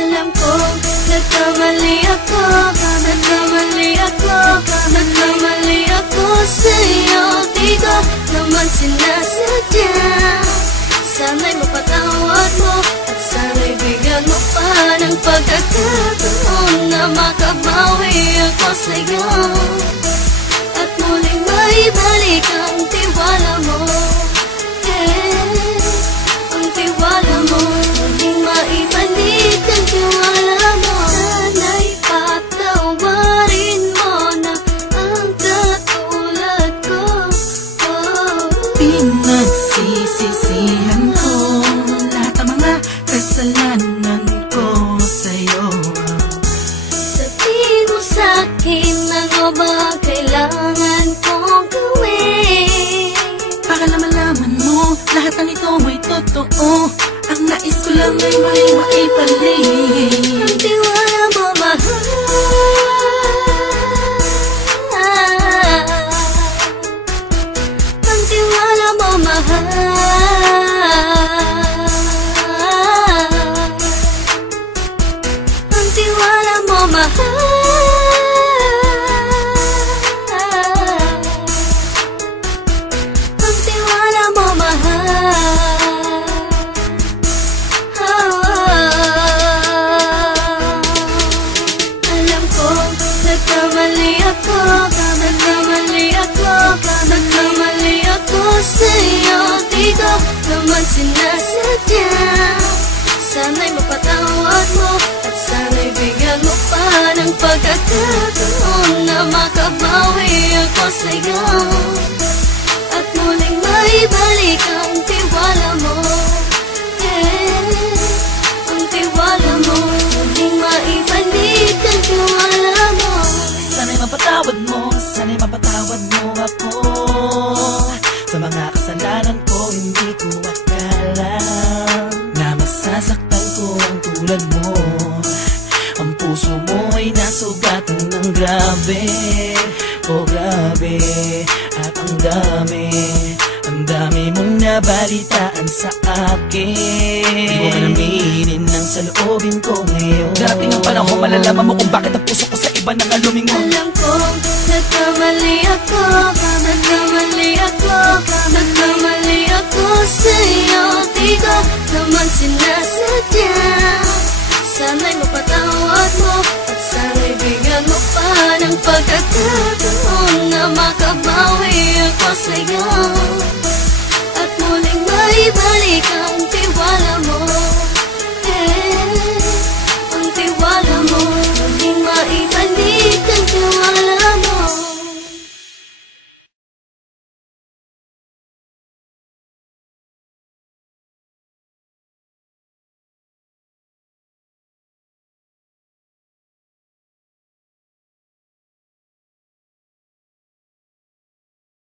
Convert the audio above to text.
Alam ko, nagkamali ako, nagkamali ako, nagkamali ako sa'yo. Di ko naman sinasadya. Sana'y mapatawad mo at sana'y bigyan mo pa ng pagkakataon na makabawi ako sa'yo at muling maibalik ang tiwala mo. Ang tiwala mo, muling maibalik ang tiwala mo. Sana'y patawarin mo na ang katulad ko. Pinagsisisihan ko lahat ng mga kasalanan ko sa'yo. Sabihin mo sa'kin ano ba kailangan kong gawin para malaman mo lahat ng ito ay totoo. Ang nais ko lang ay may maibalik ang tiwala mo, mahal. Ang tiwala mo, mahal. Ang tiwala mo, mahal. Ang tiwala mo, mahal. Alam ko, nagkamali ako, nagkamali ako, nagkamali ako sa'yo. Di ko naman sinasadya. Sana'y mapatawad mo at sana'y bigyan mo pa ng pagkakataon na makabawi ako sa'yo at muling maibalik ang tiwala mo. Ang tiwala mo, muling maibalik ang tiwala mo. Sana'y mapatawad mo, sana'y mapatawad mo ako sa mga kasalanan ko. Hindi ko akala na masasaktan ko ang tulad mo. Ang puso mo ay nasugatan ng grabe, oh grabe. At ang dami mong nabalitaan sa akin. Di mo man aminin ang saloobin ko ngayon. Darating ang panahon, malalaman mo kung bakit ang puso ko sa iba nang alumingon. Alam ko, nagkamali ako, nagkamali ako, nagkamali ako sa'yo. Di ko naman sinasadya. Sana'y mapatawad mo at sana'y bigyan mo pa ng pagkakataon na makabawi ako sa'yo at muling maibalik ang tiwala mo. Ang tiwala mo, muling maibalik